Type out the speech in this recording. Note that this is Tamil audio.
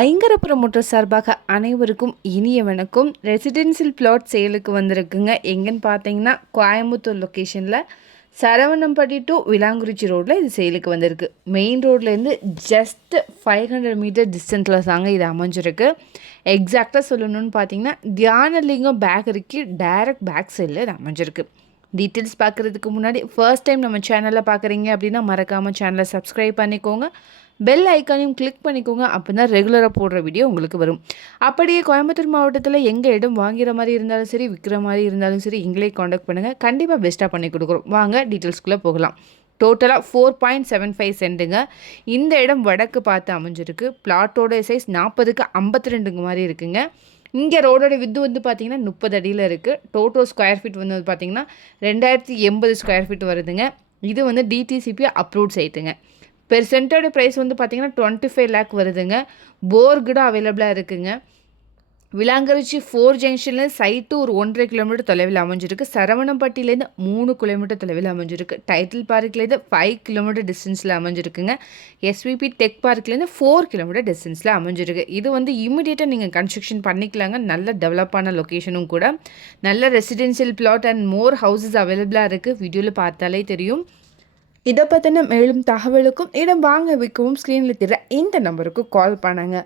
ஐங்கரபுரம் மோட்டார் சார்பாக அனைவருக்கும் இனிய வணக்கம். ரெசிடென்சியல் பிளாட் சேலுக்கு வந்திருக்குங்க. எங்கன்னு பார்த்தீங்கன்னா கோயம்புத்தூர் லொக்கேஷனில் சரவணம்பட்டி டு விலாங்குறிச்சி ரோட்டில் இது சேலுக்கு வந்திருக்கு. மெயின் ரோட்லேருந்து ஜஸ்ட் 500 மீட்டர் டிஸ்டன்ஸில் தாங்க இது அமைஞ்சிருக்கு. எக்ஸாக்டாக சொல்லணும்னு பார்த்தீங்கன்னா தியானலிங்கம் பேக்கரிக்கு டைரக்ட் பேக் சைடில் இது அமைஞ்சிருக்கு. டீட்டெயில்ஸ் பார்க்குறதுக்கு முன்னாடி ஃபர்ஸ்ட் டைம் நம்ம சேனலில் பார்க்குறீங்க அப்படின்னா மறக்காமல் சேனலை சப்ஸ்கிரைப் பண்ணிக்கோங்க. பெல் ஐக்கானையும் கிளிக் பண்ணிக்கோங்க. அப்போ தான் ரெகுலராக போடுற வீடியோ உங்களுக்கு வரும். அப்படியே கோயம்புத்தூர் மாவட்டத்தில் எங்கள் இடம் வாங்குகிற மாதிரி இருந்தாலும் சரி, விற்கிற மாதிரி இருந்தாலும் சரி, எங்களே காண்டாக்ட் பண்ணுங்கள். கண்டிப்பாக பெஸ்ட்டாக பண்ணி கொடுக்குறோம். வாங்க டீட்டெயில்ஸ்குள்ளே போகலாம். டோட்டலாக 4.75 சென்ட்டுங்க. இந்த இடம் வடக்கு பார்த்து அமைஞ்சிருக்கு. பிளாட்டோட சைஸ் 40க்கு 52 மாதிரி இருக்குங்க. இங்கே ரோடோட வித்து வந்து பார்த்திங்கன்னா 30 அடியில் இருக்குது. டோட்டல் ஸ்கொயர் ஃபீட் வந்து பார்த்திங்கன்னா 2080 ஸ்கொயர் ஃபீட் வருதுங்க. இது வந்து டிடிசிபி அப்ரூவ்ட் சைட்டுங்க. பெர் சென்ட்டோட ப்ரைஸ் வந்து பார்த்திங்கன்னா 25 லேக் வருதுங்க. போர் கூட அவைலபிளாக இருக்குங்க. விலாங்குறிச்சி 4 ஜங்ஷனில் சைட்டு ஒரு 1.5 கிலோமீட்டர் தொலைவில் அமைஞ்சிருக்கு. சரவணம்பட்டியிலேருந்து 3 கிலோமீட்டர் தொலைவில் அமைஞ்சிருக்கு. டைட்டில் பார்க்லேருந்து 5 கிலோமீட்டர் டிஸ்டன்ஸில் அமைஞ்சிருக்குங்க. எஸ்விபி டெக் பார்க்லேருந்து 4 கிலோமீட்டர் டிஸ்டன்ஸில் அமைஞ்சிருக்கு. இது வந்து இமிடியேட்டாக நீங்கள் கன்ஸ்ட்ரக்ஷன் பண்ணிக்கலாங்க. நல்ல டெவலப்பான லொக்கேஷனும் கூட. நல்ல residential flat and more houses அவைலபிளாக இருக்குது. வீடியோவில் பார்த்தாலே தெரியும். இதை பற்றின மேலும் தகவலுக்கும் இடம் வாங்க விற்கவும் ஸ்க்ரீனில் தெரிய இந்த நம்பருக்கு கால் பண்ணுங்க.